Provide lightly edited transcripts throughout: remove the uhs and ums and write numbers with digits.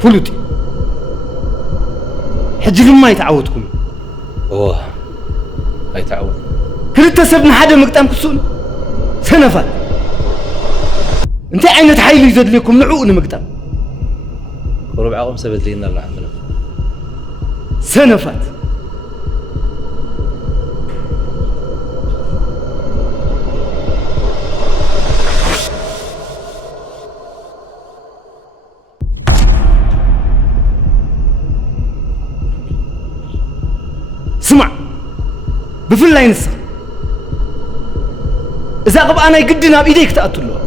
فلوتي حجي ما يتعودكم اوه هاي تعود كلتا سبنا حدا مقطام كسون سنفات انت عينت حيل يزد لكم نعوقنا مقطام ربع قوم سبت لينا اللي عندنا سنفات اسمع بفل لا ينسى إذا قب أنا يقدنا بإيديك تقتله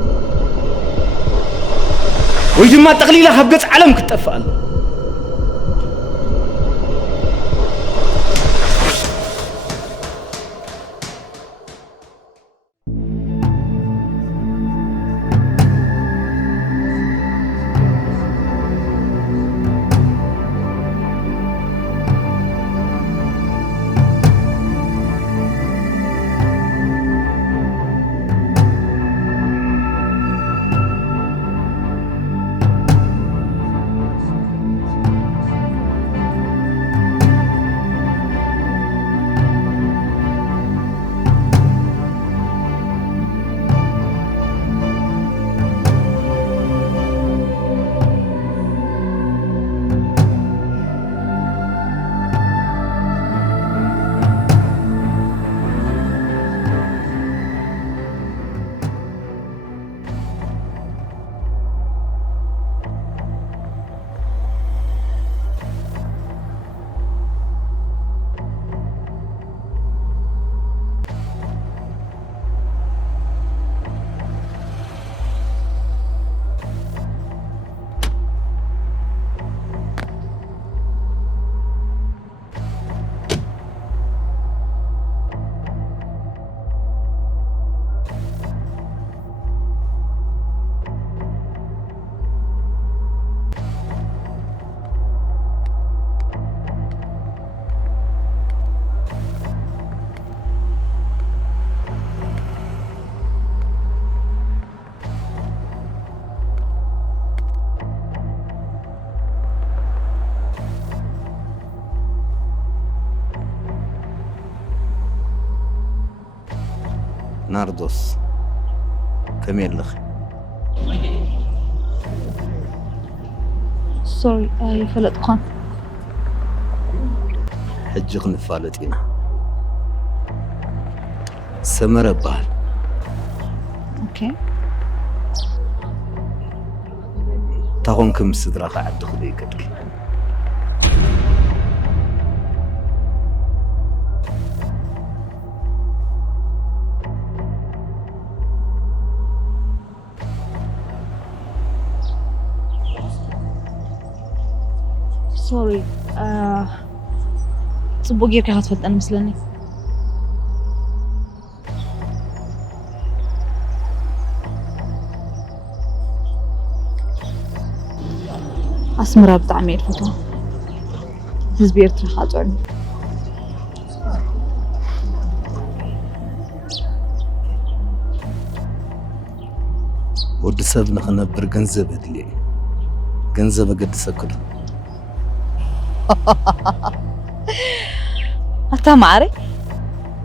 ويجمع تقليلها هبقت علم كتفع له ناردوس كمين لخي سوري أي فلت قان حجق نفالتينا سمرة بال أوكي تاغونكم سدراخ عد خذي كدك سوري صبو غيرك هتفلت أنا مسلني أسمرة بطعمي الفتوى هزبير ترخات عني ود سب نخنبر ገንዘብ እድሌ ገንዘብ قد سكر أتا معري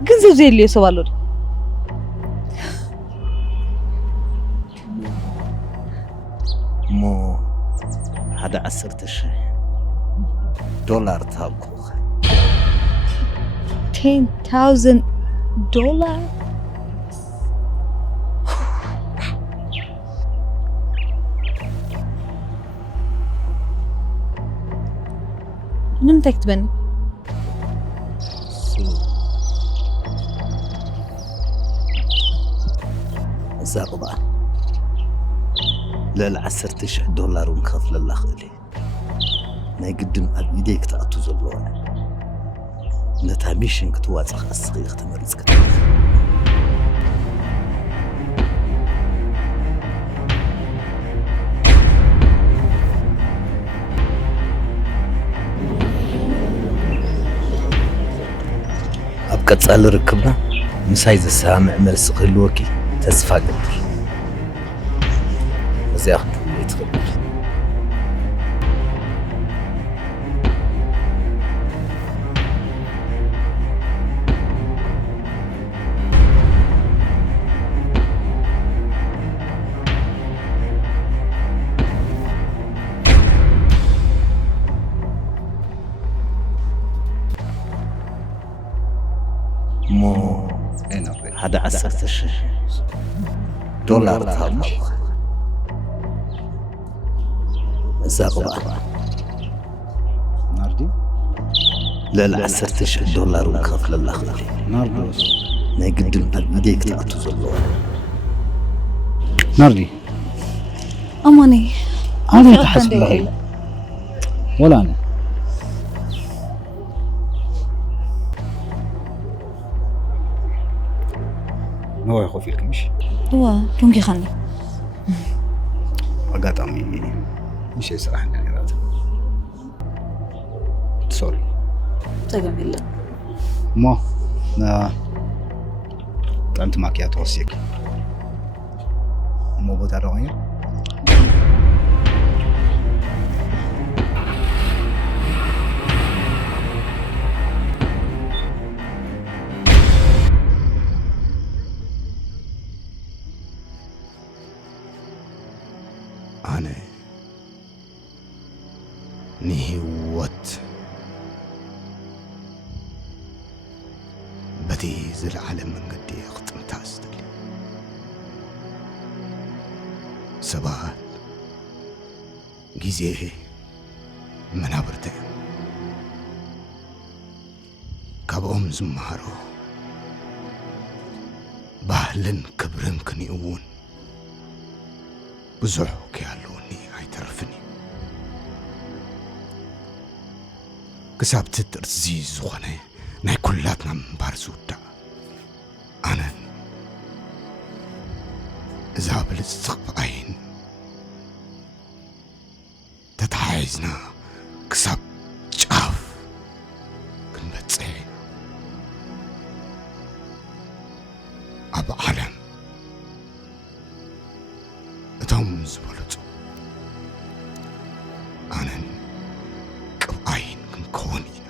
ገንዘብ زي اللي يسوالو مو هذا 10,000 دولار تاكو 10,000 دولار نمتك تبني زاقبا ل10,000 دولار ونخفل الله خلي ناي قدم أبيديك تأتو زلوان نتا ميشن كتواصخ أسخيخ تمرز كتير أبقى تسأل ركبنا مسايز السامع مرس خلوكي تسفى قدر زي أخذ يتخبر مو هذا 10,000 دولار تهب زاقبا ناردي لا 10,000 دولار نكفل الله ناردوس ناي قدم أبيديك تأتو زلوا ناردي أماني أنا تحسب الله ولا أنا هو يخوف الكمش هو تونكي خلني أقاطعمي مش يسرح يعني رات سوري تجميل ما نا أنت معك يا توصيك مو بتعرفين أنا نهوت بدي زل على من قدي أختم تاستلي سبات جزيه منابرته كابوم زمهارو ባህልን ክብርን ክንእውን ብዙሕ ክያለውኒ ኣይተርፍኒ ክሳብ ትጥርዚ ዝኾነ ናይ ኩላትና ምንባር ዝውዳእ ኣነን እዛ ብልፅ ትኽብኣይን ተተሓሒዝና ክሳብ ጫፍ ክንበፅሕ ኢና ኣብ ዓለም እቶም ዝበለፁ ኣነን ቅብኣይን ክንከውን ኢና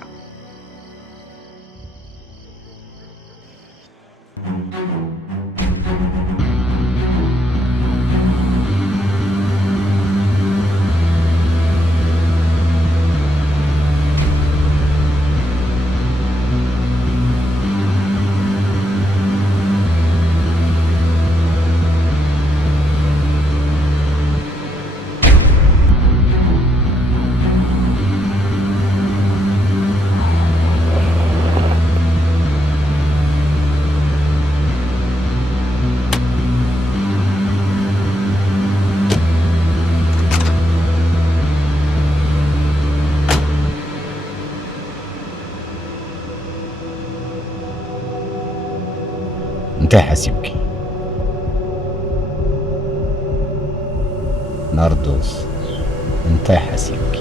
انت حسيبك ناردوس انت حسيبك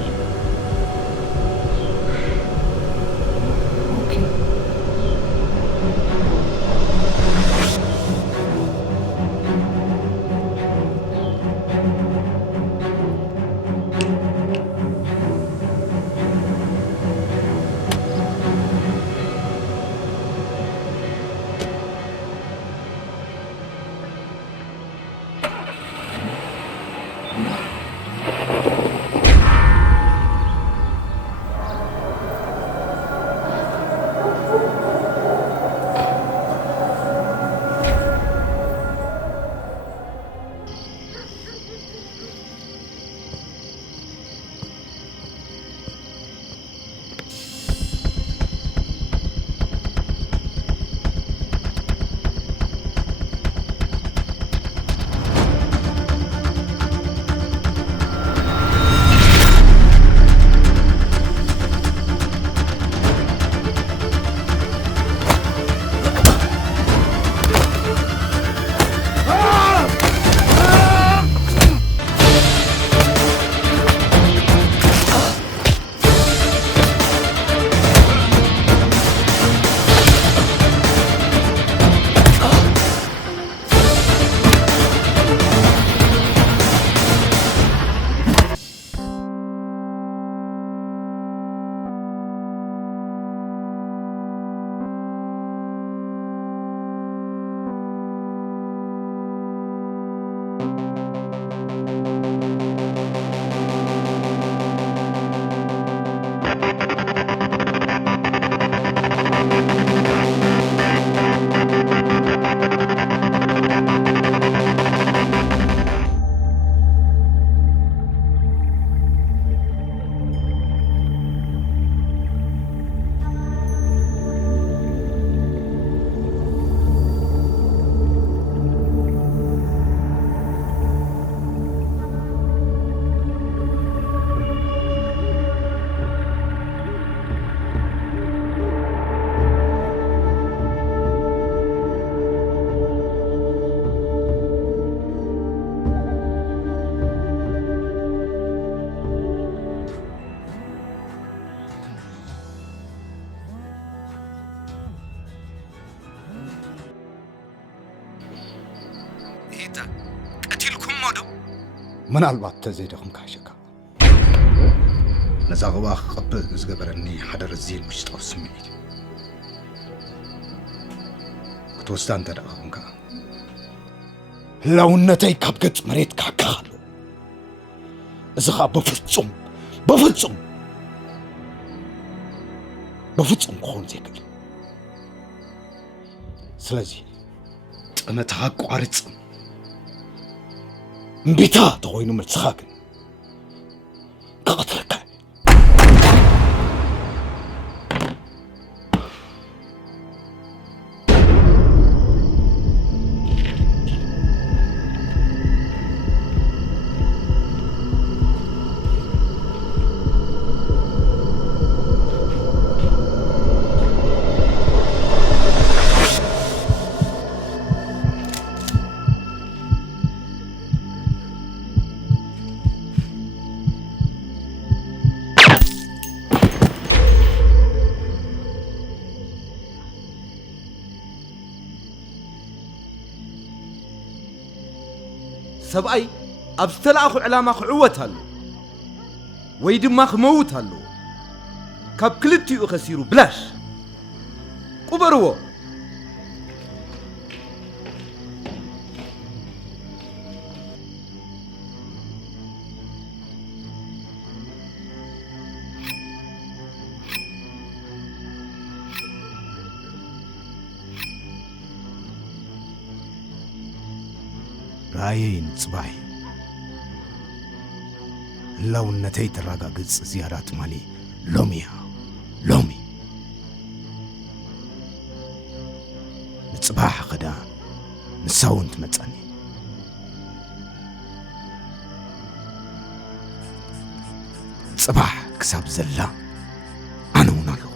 بايتا قتلكم مودو ምናልባት ተዘይደኹም ካሸካ ነዛ ቕባ ክቐብእ ዝገበረኒ ሓደ ረዚን ውሽጣዊ ስምዒት እዩ ክትወስዳ እንተደኣ ኾንካ ህላውነተይ ካብ ገጽ መሬት ካካኻሉ እዚ ኸኣ በፍጹም ክኾን ዘይክእል ስለዚ ጥመትኻ ቋርጽ እምቢታ ተኾይኑ መልስኻ ግን ክቐትለካ سبأي أبستلأخو علامة خعوة هلو ويدما خموت هلو كاب كلتي أخسيرو بلاش قبروا رايين صباحي لو نتيت الرقا قدس زيارات مالي لومي نصباح غدا نساون تمصني صباح كساب زلا انا ونالو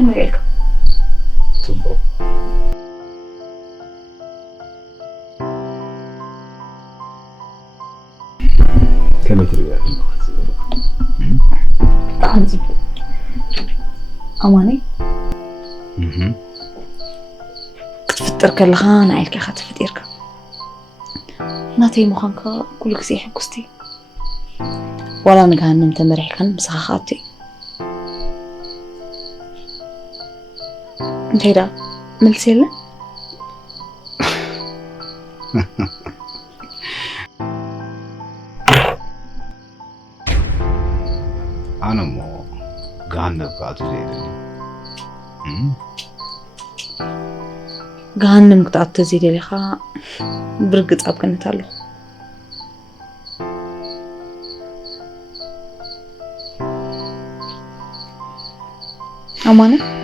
نوريلكم تبقى كم ترجع طعم زبو أماني كتفتر كالغان عيلك خاتفتيرك ناتي مخانك كل كسي حكستي ولا نقهنم تمرح كان مسخاتي انت هيدا ملسي له أنا مو جهنم قاعد زيدني جهنم قاعد تزيدي لي خا برقت أب كنت له أمانة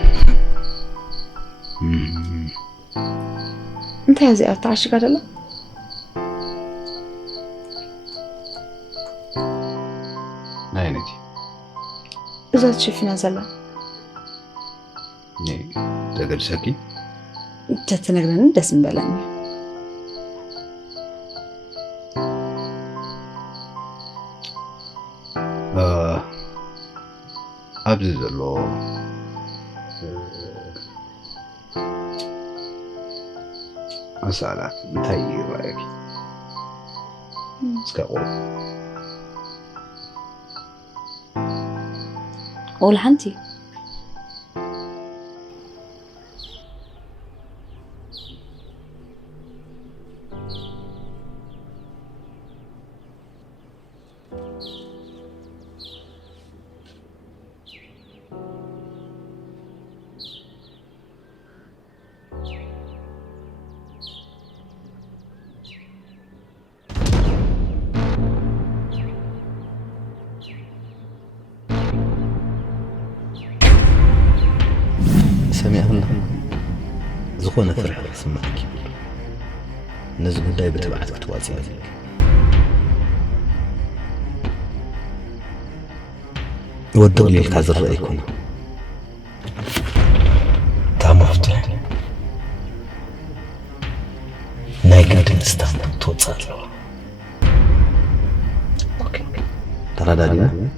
انت يا زي أتعشق على له ناينتي إذا تشوفنا زلا تقدر ساكي تتنقلن دسم بلاني أبزز الله مسألة انتهي رأيك اسكاقول قول حنتي سمعنا زخونة فرح سمعك نزل داي بتبعتك توازي لك ودق لي الكازر رأيكم تعمل افتح نايقا تنستخدم توصل له اوكي ترى دالنا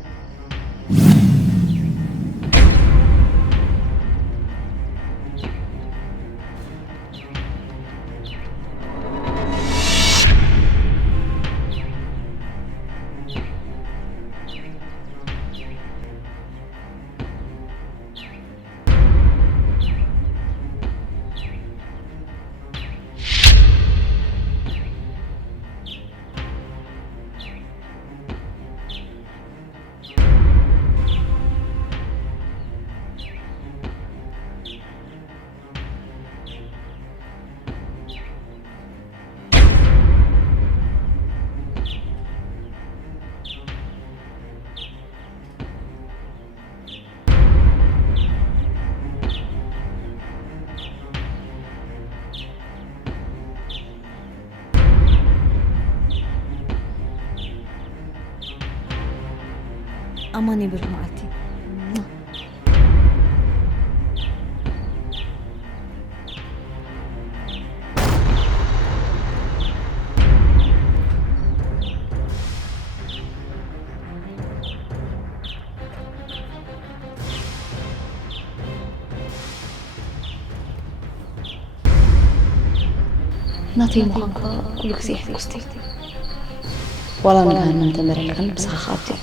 أماني بالمعتي ناتي مخانك كل كسي حكستي ولا نكان من تمريكا بسخاطي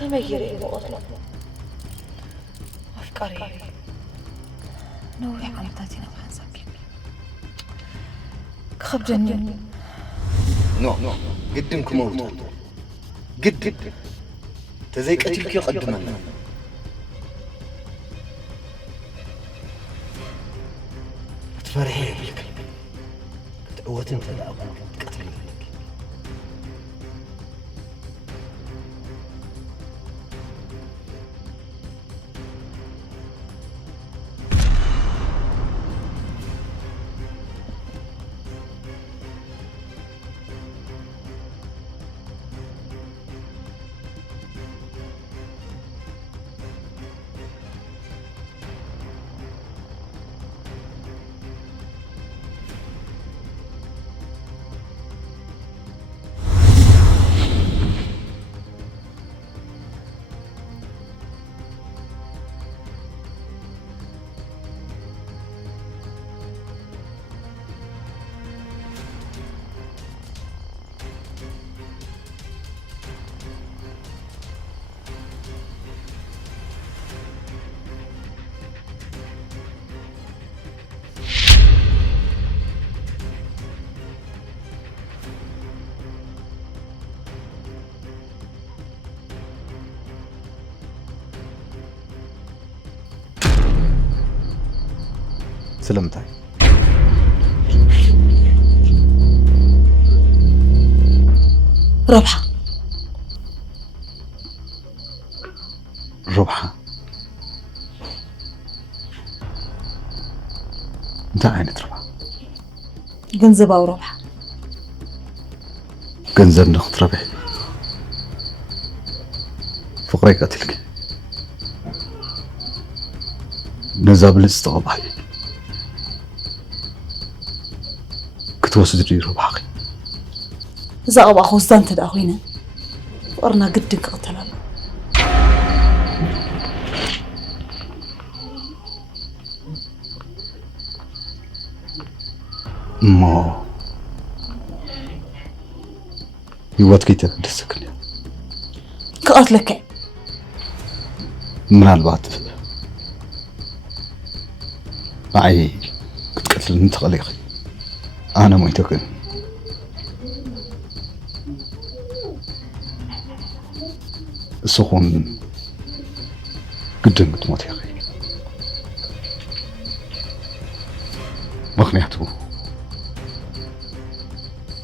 كما يريد أطلب أفكاري نوعي عمتاتي نوعا سبيبي خبجني نو قدمكم موت قد تزيك أتلك يقدمنا تفرحي لك تقوة انت لا أقول تقتلي لك ስለምታይ ربحة ربحة انت عينت ربحة جنزب أو ربحة جنزب نخت ربحي فقري قتلك نزابل استغبحي كتوسد لي ربحي زغب أخو زنت داخوينا فقرنا قد قتلنا ما يوات كي تدسكني كقتلك من البعض معي كنت قتل انت خليقي انا مويتك السخون قدم تموت يا اخي مخنياته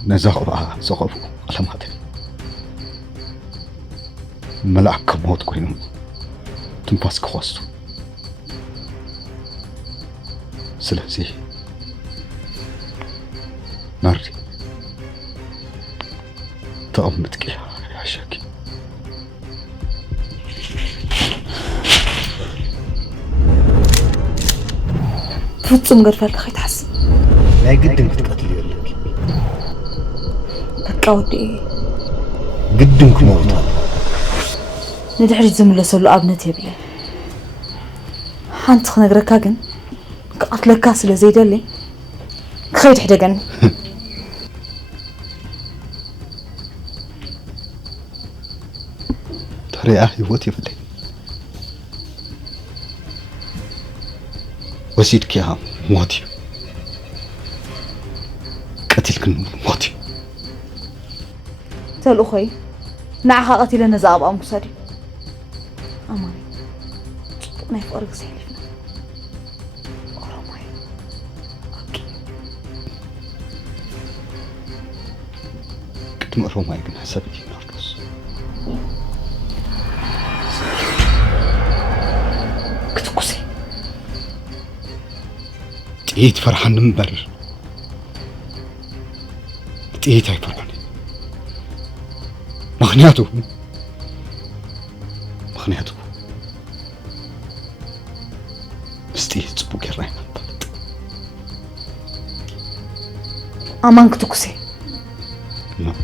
نزاقبها زقفوا علامات ملعك موت كوينو تنفاس كوستو سلازي ناري تأمتك يا شاكي ፍጹም ገድፈልካ ከይትሓስብ ናይ ግድን ክትቀትል የለኪ በቃ ወዲ ግድን ክመውታ ንድሕሪት ዝምለሰሉ ኣብነት የብለን ሓንቲ ክነግረካ ግን ክቐትለካ ስለ ዘይደሊ ክኸይድ ሕደገኒ ታሪያ ህይወት የብለኝ وسيدك يا موتي قتلك موتي تلو خوي نعها قتلنا زعب ام كسري امان نايف ارق سيلفنا اوروماي اوكي قدم اوروماي كن حسابي ناركس كتكسي ጥይት ፈርሃን ምበር ጥይት አይፈርሃን ምክንያቱ እስቲ ጽቡቅ ይራይ ነበር አማን ክትኩሴ ኖ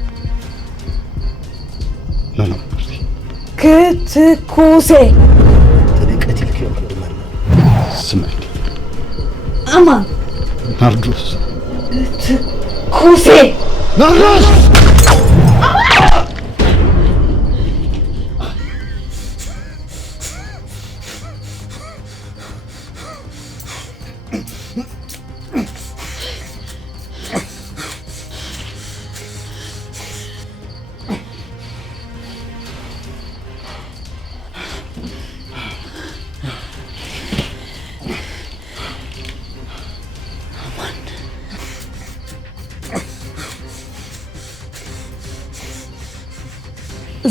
ክትኩሴ ተደቀት ይልከው ከደማለ ስማኝ አማን ናርዶስ ክትኩሴ ናርዶስ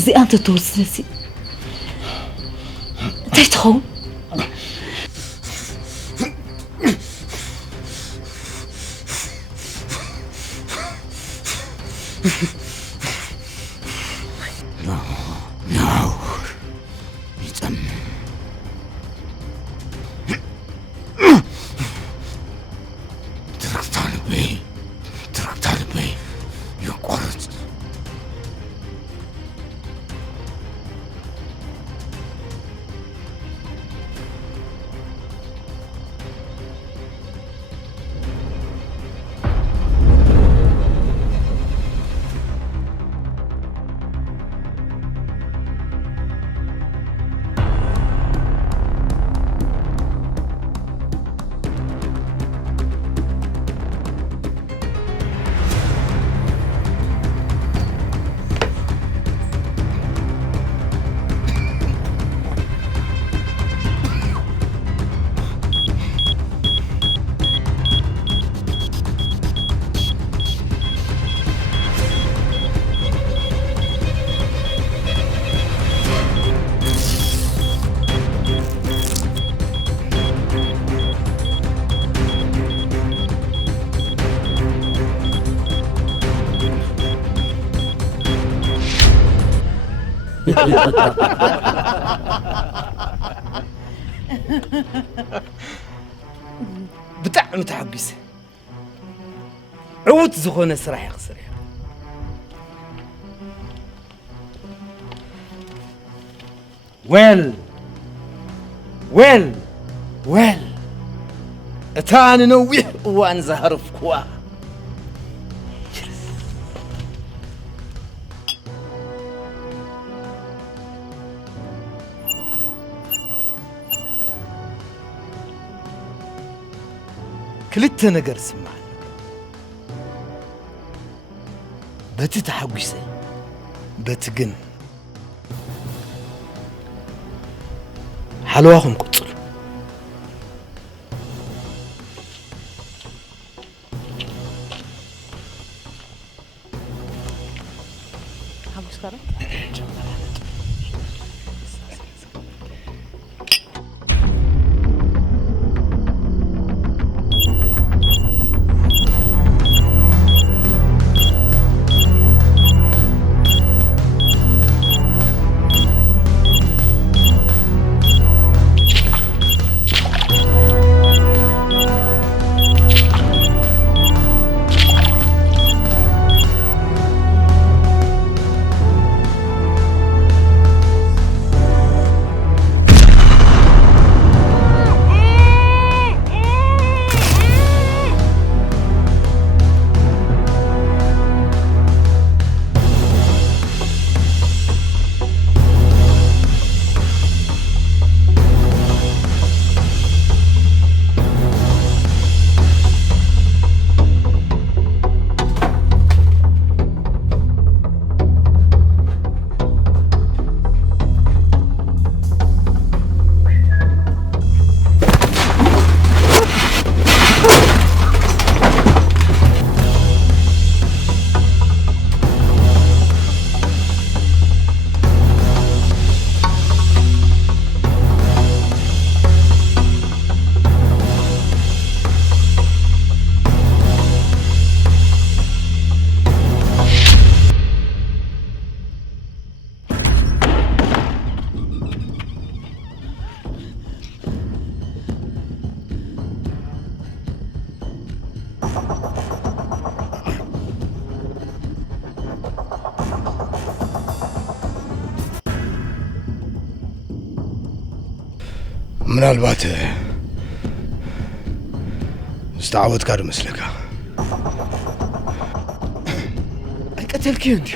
زي أنت توصلتي تتخون بتاع متحبس عوت زخونة سراح يخسر ويل اتان نويه وان زهرف كوا كلت نجر سمع بتتحوسي بتجن حلواهم قتل حبس كرة ምናልባት استعوت كار مثلك قتلك انت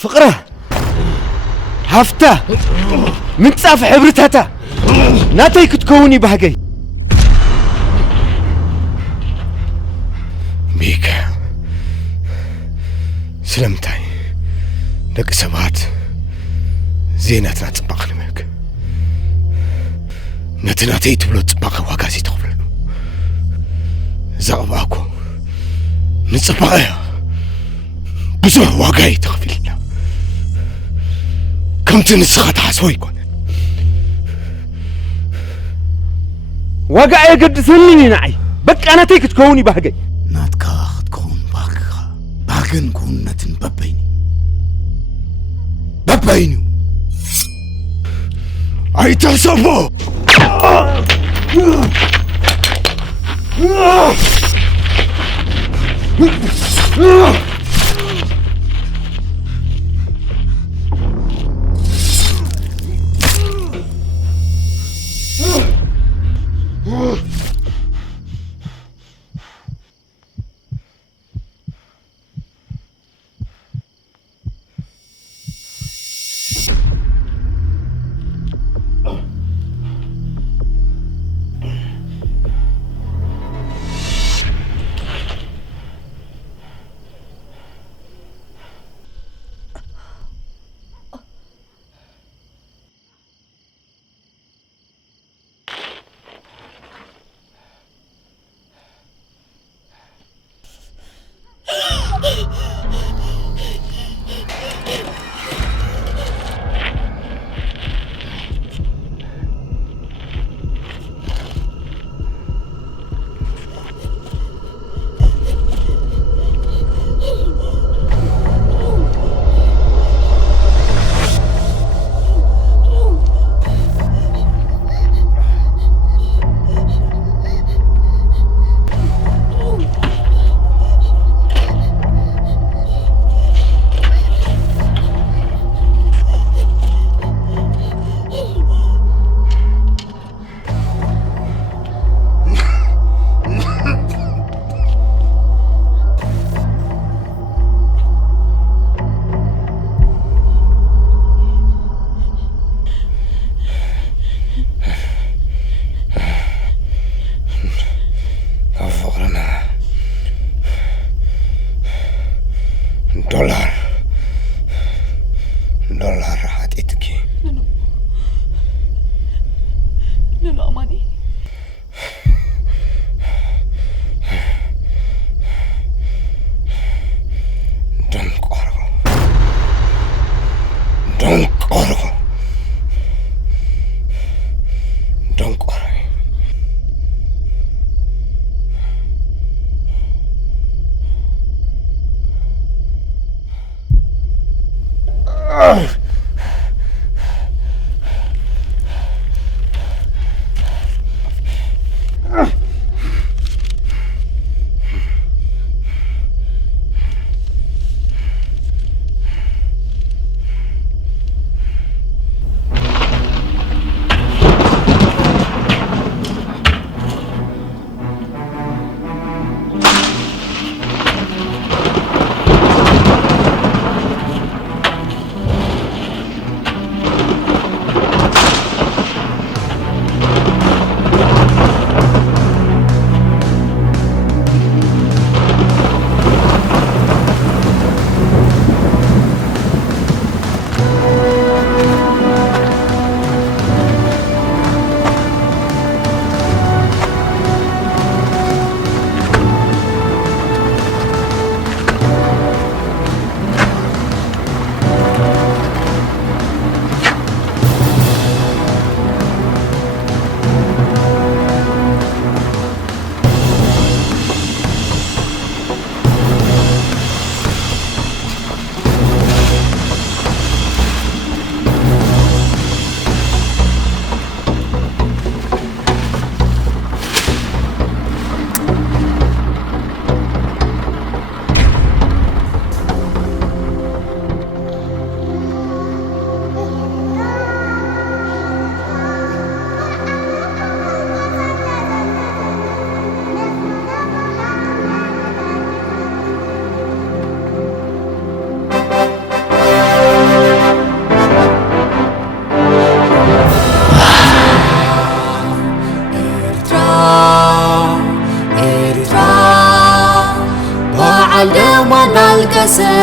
فقرة هفته من تصاف حبرتها ناتي كتكوني بهجي بيك سلمتاي دق سبات زينتنا تصبق لمك نتناتي تبلو تصبق واقاسي تخبل زغباكو نتصبقيا بزوه واقاي تخفلنا كم تنسخات حسوي يكون وقع يقدسني نعي بك أنا تيك تكوني بهجي ناتكا تكون باغن كون نتن ببيني أي تصبو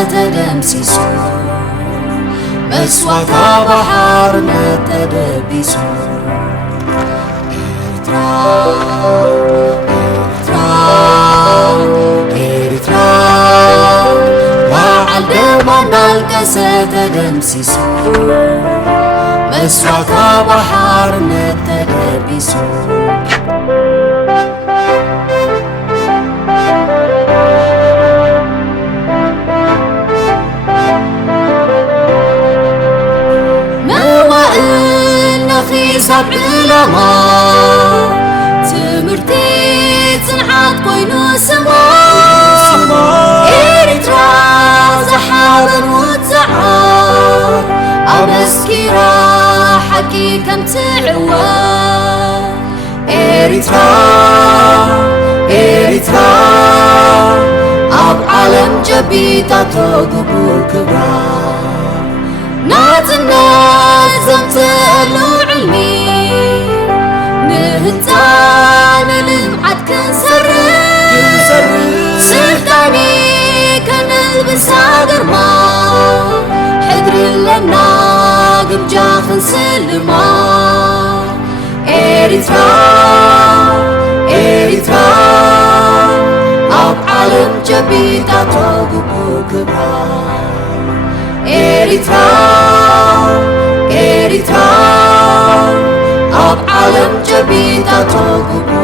تدمسسو مسوات بحر نتدبسو إريترا وعلى دمنا الكسة تدمسسو مسوات بحر نتدبسو سبع لما تمرتي تنعاد كوينو سما إريترا زحالا وتزعار أبسكيرا حكي كم تعوار إريترا أب عالم جبيتا توقبو كبرا نات الناس زمتلو علمي نهتان للمعد كنسرب سلطاني كنلبس قرما حدر لنا قبجا خنسلما إريترا أب عالم جبيتا توقبو كبرا إريترا أب عالم جبيتا توقبو